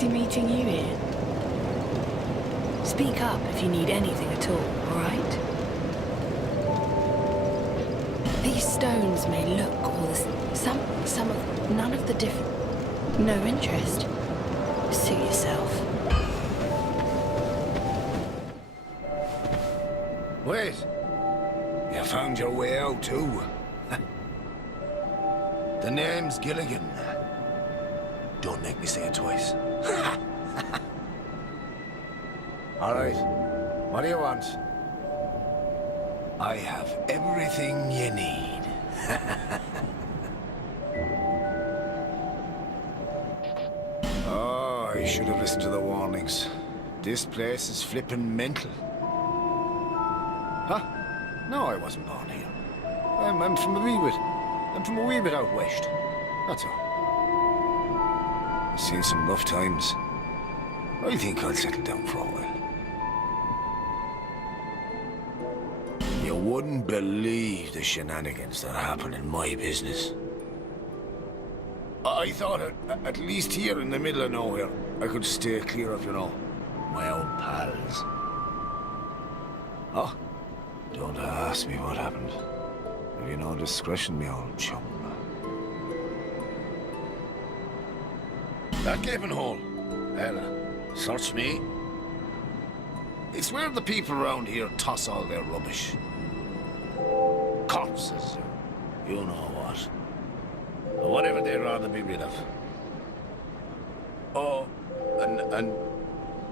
fancy meeting you here. Speak up if you need anything at all, all right? These stones may look all the none of the different... No interest. Suit yourself. Wait. You found your way out too. The name's Gilligan. Don't make me say it twice. All right. What do you want? I have everything you need. Oh, I should have listened to the warnings. This place is flippin' mental. Huh? No, I wasn't born here. I'm from a wee bit. I'm from a wee bit out west. That's all. I've seen some rough times. I think I'll settle down for a while. You wouldn't believe the shenanigans that happen in my business. I thought at least here in the middle of nowhere, I could stay clear of, you know, my own pals. Oh, don't ask me what happened. Have you no discretion, me old chum? That gaping hole. Well, search me. It's where the people around here toss all their rubbish. Corpses, you know what. Whatever they'd rather be rid of. Oh, and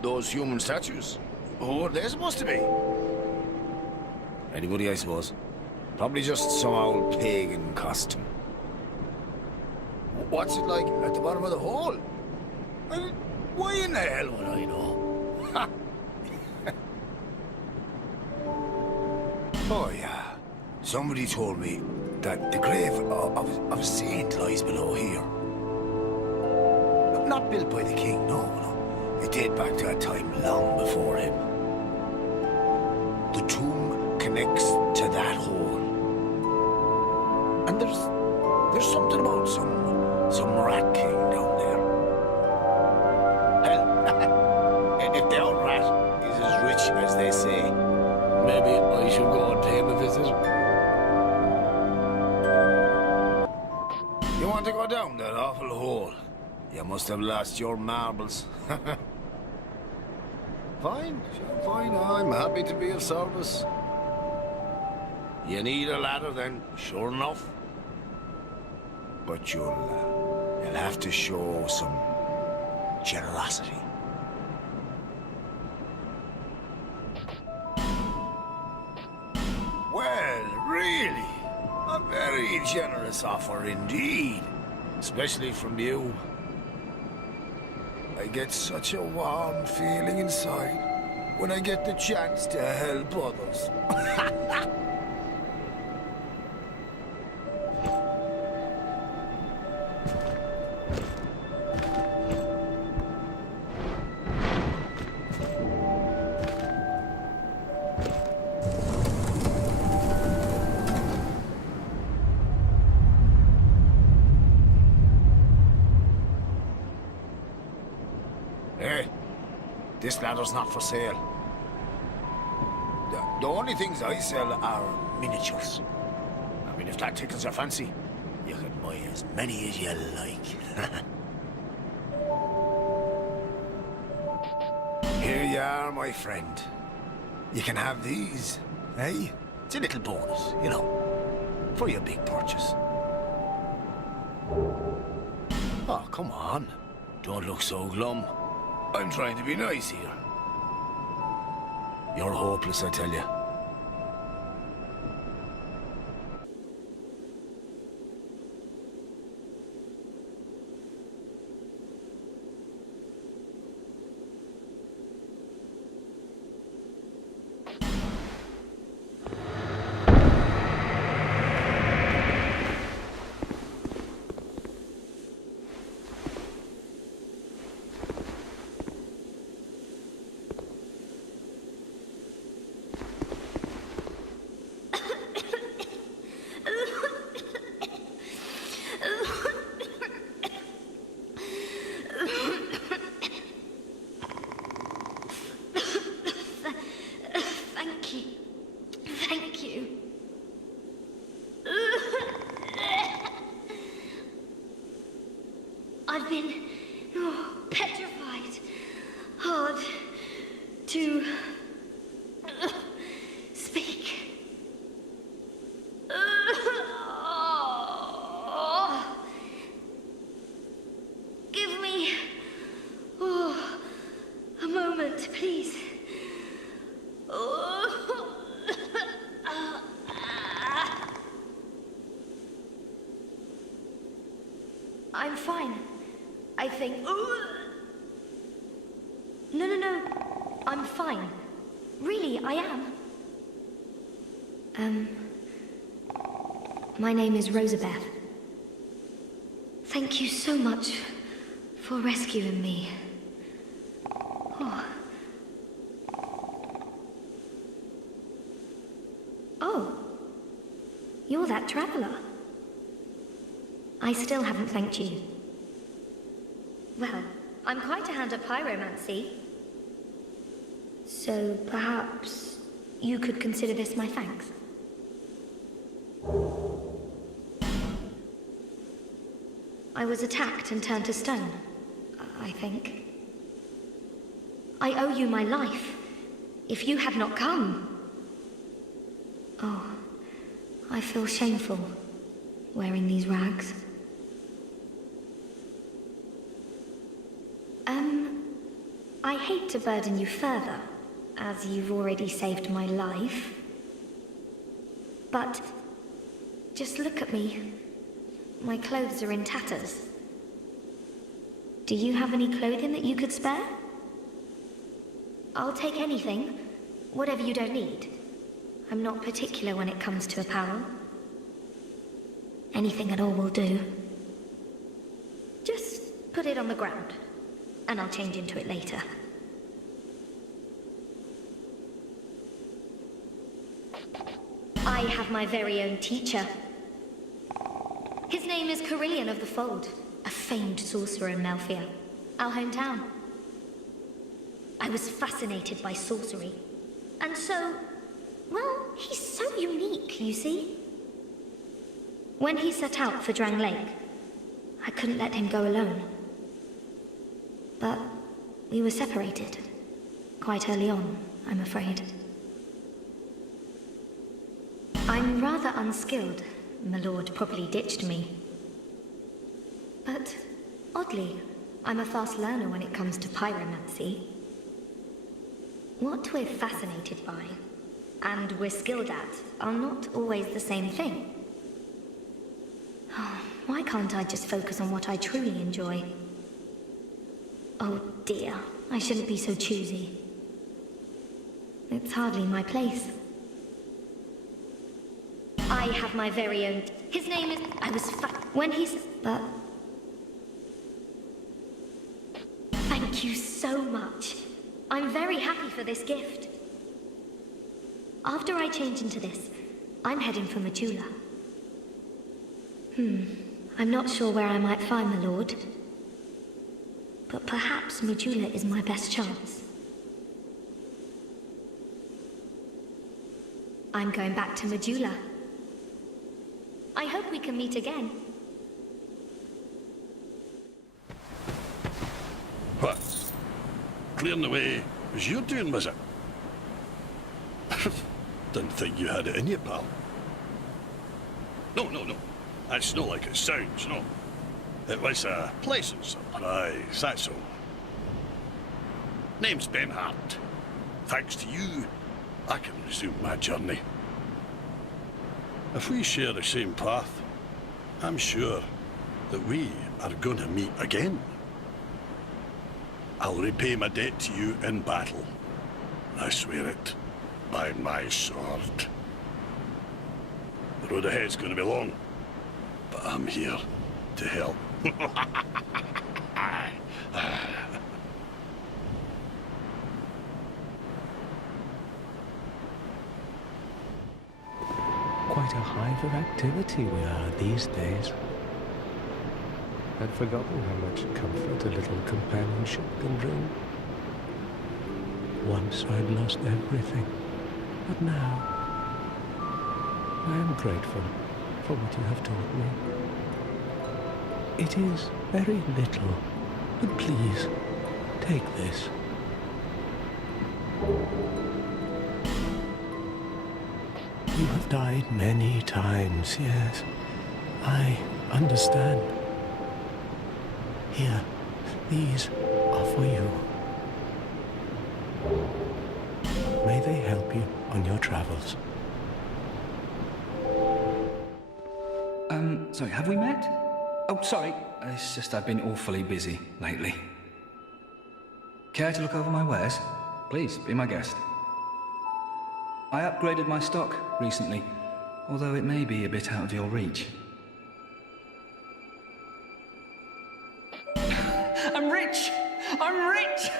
those human statues. Who are they supposed to be? Anybody, I suppose. Probably just some old pagan costume. What's it like at the bottom of the hole? Well, why in the hell would I know? Oh, yeah. Somebody told me that the grave of a saint lies below here. Not built by the king, no. It dated back to a time long before him. The tomb connects to that hole. And there's something about some rat king down there. Hell, if the old rat is as rich as they say, maybe I should go and pay him a visit. You want to go down that awful hole? You must have lost your marbles. Fine, sure, fine. I'm happy to be of service. You need a ladder then, sure enough. But you'll have to show some generosity. Well, really, a very generous offer indeed. Especially from you. I get such a warm feeling inside when I get the chance to help others. Hey, this ladder's not for sale. The only things I sell are miniatures. I mean, if that tickles your fancy, you can buy as many as you like. Here you are, my friend. You can have these, eh? It's a little bonus, you know, for your big purchase. Oh, come on. Don't look so glum. I'm trying to be nice here. You're hopeless, I tell you. I've been petrified. Hard to speak. Give me a moment, please. I'm fine, I think. No. I'm fine. Really, I am. My name is Rosabeth. Thank you so much for rescuing me. Oh, you're that traveler. I still haven't thanked you. Well, I'm quite a hand at pyromancy. So perhaps you could consider this my thanks. I was attacked and turned to stone, I think. I owe you my life. If you had not come... Oh, I feel shameful wearing these rags. I hate to burden you further, as you've already saved my life. But just look at me. My clothes are in tatters. Do you have any clothing that you could spare? I'll take anything, whatever you don't need. I'm not particular when it comes to apparel. Anything at all will do. Just put it on the ground, and I'll change into it later. I have my very own teacher. His name is Carillion of the Fold, a famed sorcerer in Melfia, our hometown. I was fascinated by sorcery, and so, well, he's so unique, you see. When he set out for Drang Lake, I couldn't let him go alone. But we were separated, quite early on, I'm afraid. I'm rather unskilled. My lord probably ditched me. But, oddly, I'm a fast learner when it comes to pyromancy. What we're fascinated by, and we're skilled at, are not always the same thing. Oh, why can't I just focus on what I truly enjoy? Oh dear, I shouldn't be so choosy. It's hardly my place. I have my very own... His name is... I was when he's... But... Thank you so much. I'm very happy for this gift. After I change into this, I'm heading for Majula. I'm not sure where I might find the Lord. But perhaps Majula is my best chance. I'm going back to Majula. I hope we can meet again. What? Clearing the way was you doing, was it? Didn't think you had it in you, pal. No. That's not like it sounds, no. It was a pleasant surprise, that's all. Name's Ben Hart. Thanks to you, I can resume my journey. If we share the same path, I'm sure that we are going to meet again. I'll repay my debt to you in battle. I swear it, by my sword. The road ahead's going to be long, but I'm here to help. Quite a hive of activity we are these days. I'd forgotten how much comfort a little companionship can bring. Once I'd lost everything, but now I am grateful for what you have taught me. It is very little, but please, take this. You have died many times, yes. I understand. Here, these are for you. May they help you on your travels. Sorry, have we met? Oh, sorry. It's just I've been awfully busy lately. Care to look over my wares? Please, be my guest. I upgraded my stock recently, although it may be a bit out of your reach. I'm rich! I'm rich!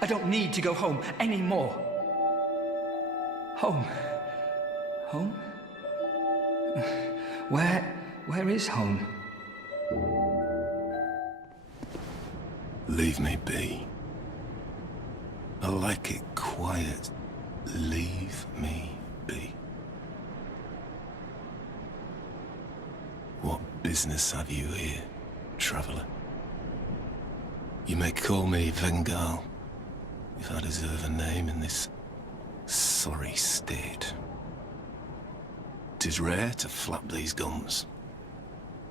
I don't need to go home anymore. Home. Home? Where is home? Leave me be. I like it quiet. Leave me be. What business have you here, traveller? You may call me Vengal, if I deserve a name in this sorry state. 'Tis rare to flap these gums.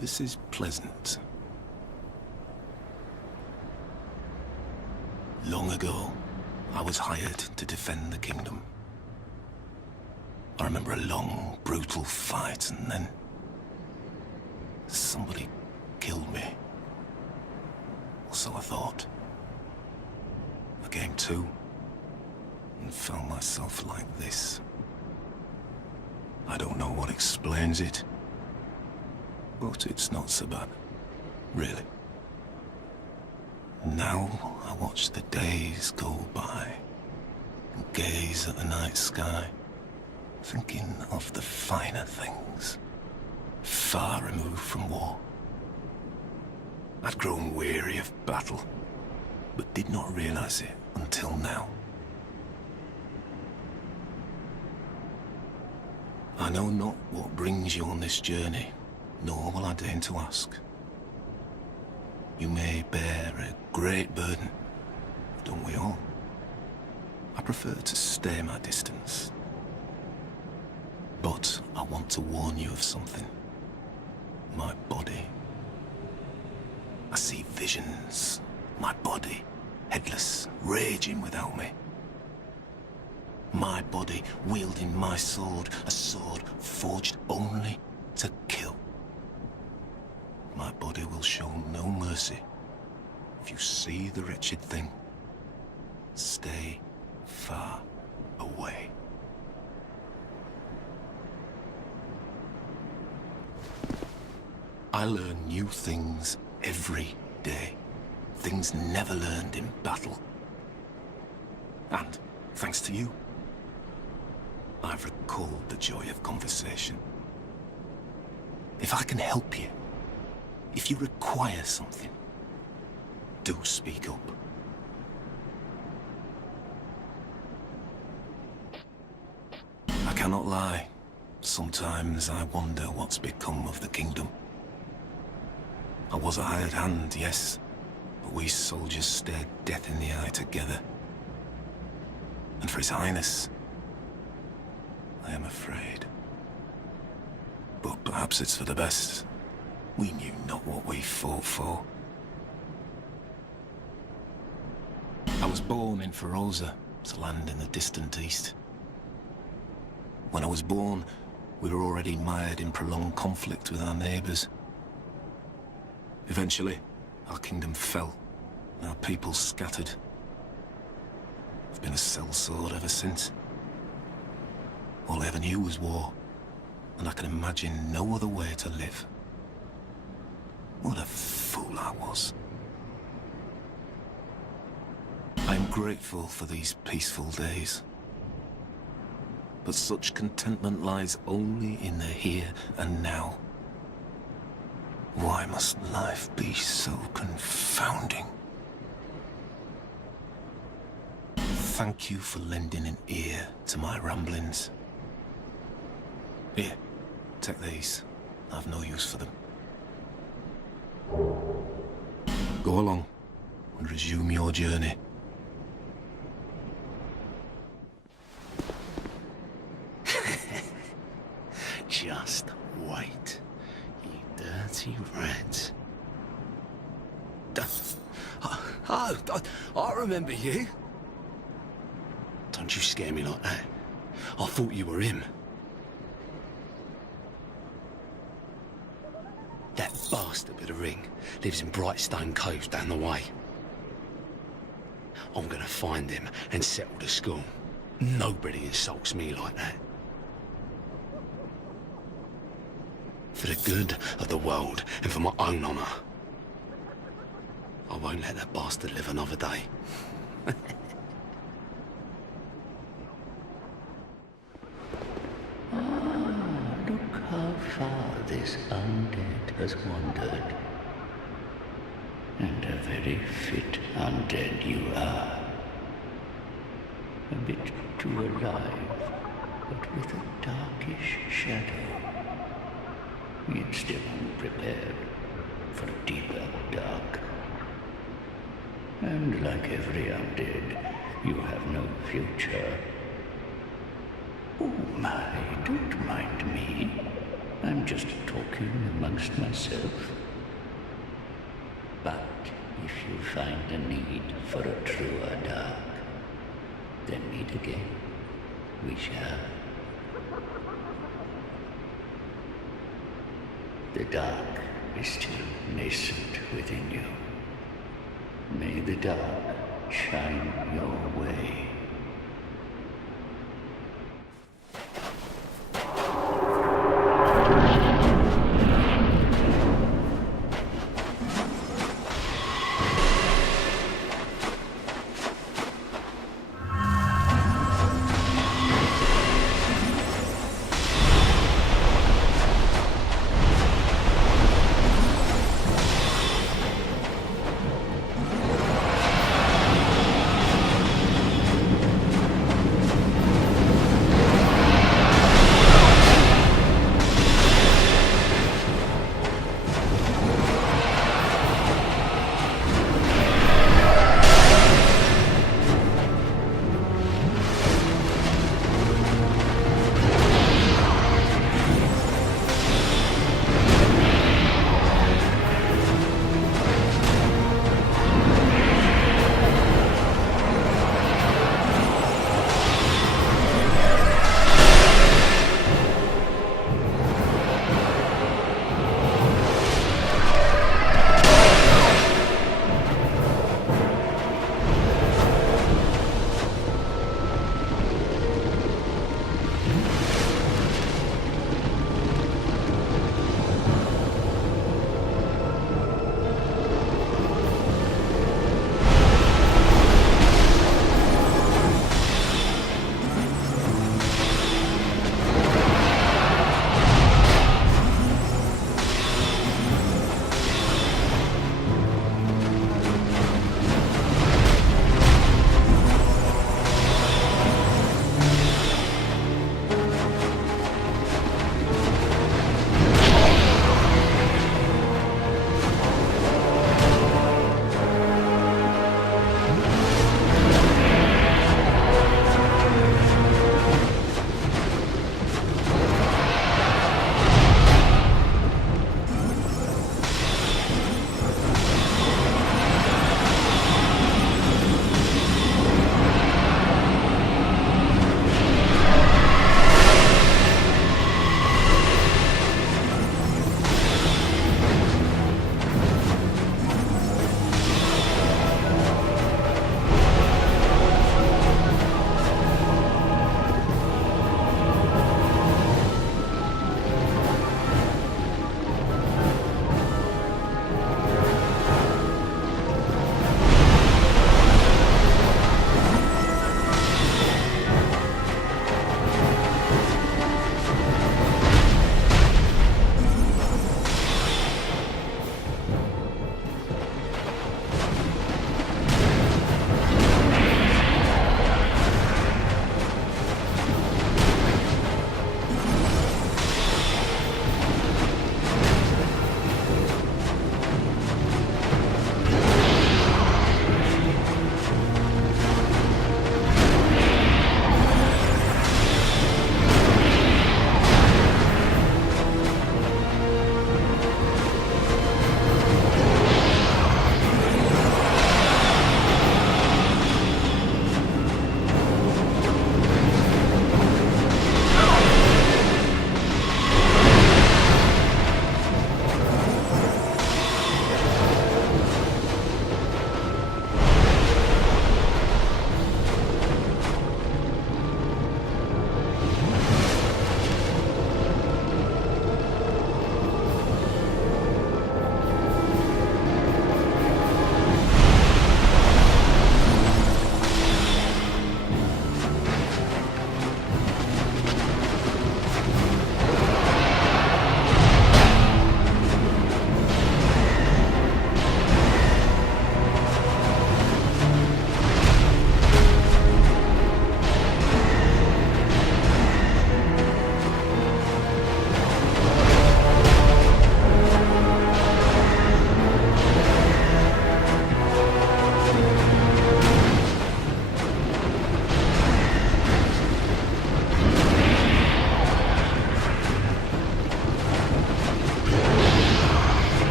This is pleasant. Long ago, I was hired to defend the kingdom. I remember a long, brutal fight, and then somebody killed me. Or so I thought. I came to and found myself like this. I don't know what explains it, but it's not so bad, really. Now I watch the days go by and gaze at the night sky, thinking of the finer things, far removed from war. I'd grown weary of battle, but did not realize it until now. I know not what brings you on this journey, nor will I deign to ask. You may bear a great burden, don't we all? I prefer to stay my distance. But I want to warn you of something. My body. I see visions. My body, headless, raging without me. My body wielding my sword, a sword forged only to kill. My body will show no mercy. If you see the wretched thing, stay far away. I learn new things every day. Things never learned in battle. And, thanks to you, I've recalled the joy of conversation. If I can help you, if you require something, do speak up. I cannot lie. Sometimes I wonder what's become of the kingdom. I was a hired hand, yes, but we soldiers stared death in the eye together. And for His Highness, I am afraid. But perhaps it's for the best. We knew not what we fought for. I was born in Feroza, to land in the distant east. When I was born, we were already mired in prolonged conflict with our neighbours. Eventually, our kingdom fell, and our people scattered. I've been a sellsword ever since. All I ever knew was war, and I can imagine no other way to live. What a fool I was. I'm grateful for these peaceful days. But such contentment lies only in the here and now. Why must life be so confounding? Thank you for lending an ear to my ramblings. Here, take these. I've no use for them. Go along and resume your journey. Just wait, you dirty rat. I remember you. Don't you scare me like that. I thought you were him. That bastard with the ring lives in Brightstone Cove down the way. I'm gonna find him and settle the score. Nobody insults me like that. For the good of the world and for my own honour, I won't let that bastard live another day. Look how far this undead has wandered. And a very fit undead you are. A bit too alive, but with a darkish shadow. Yet still unprepared for a deeper dark. And like every undead, you have no future. Oh my, don't mind me. I'm just talking amongst myself. But if you find a need for a truer dark, then meet again. We shall. The dark is still nascent within you. May the dark shine your way.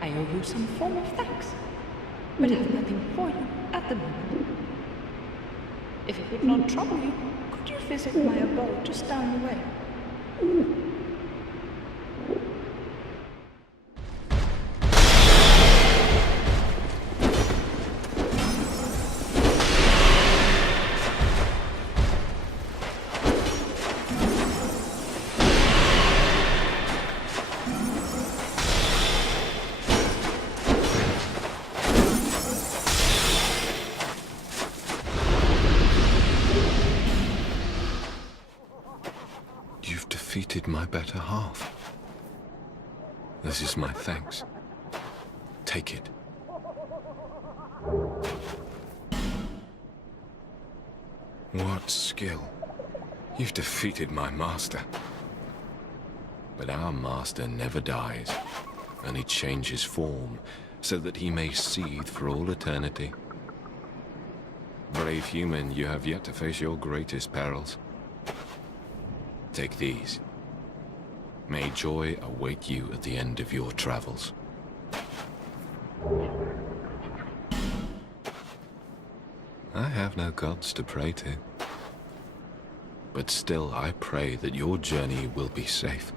I owe you some form of thanks, but have nothing for you at the moment. If it would not trouble you, could you visit my abode just down the way? You've defeated my better half. This is my thanks. Take it. What skill. You've defeated my master. But our master never dies, only changes form so that he may seethe for all eternity. Brave human, you have yet to face your greatest perils. Take these. May joy await you at the end of your travels. I have no gods to pray to. But still I pray that your journey will be safe.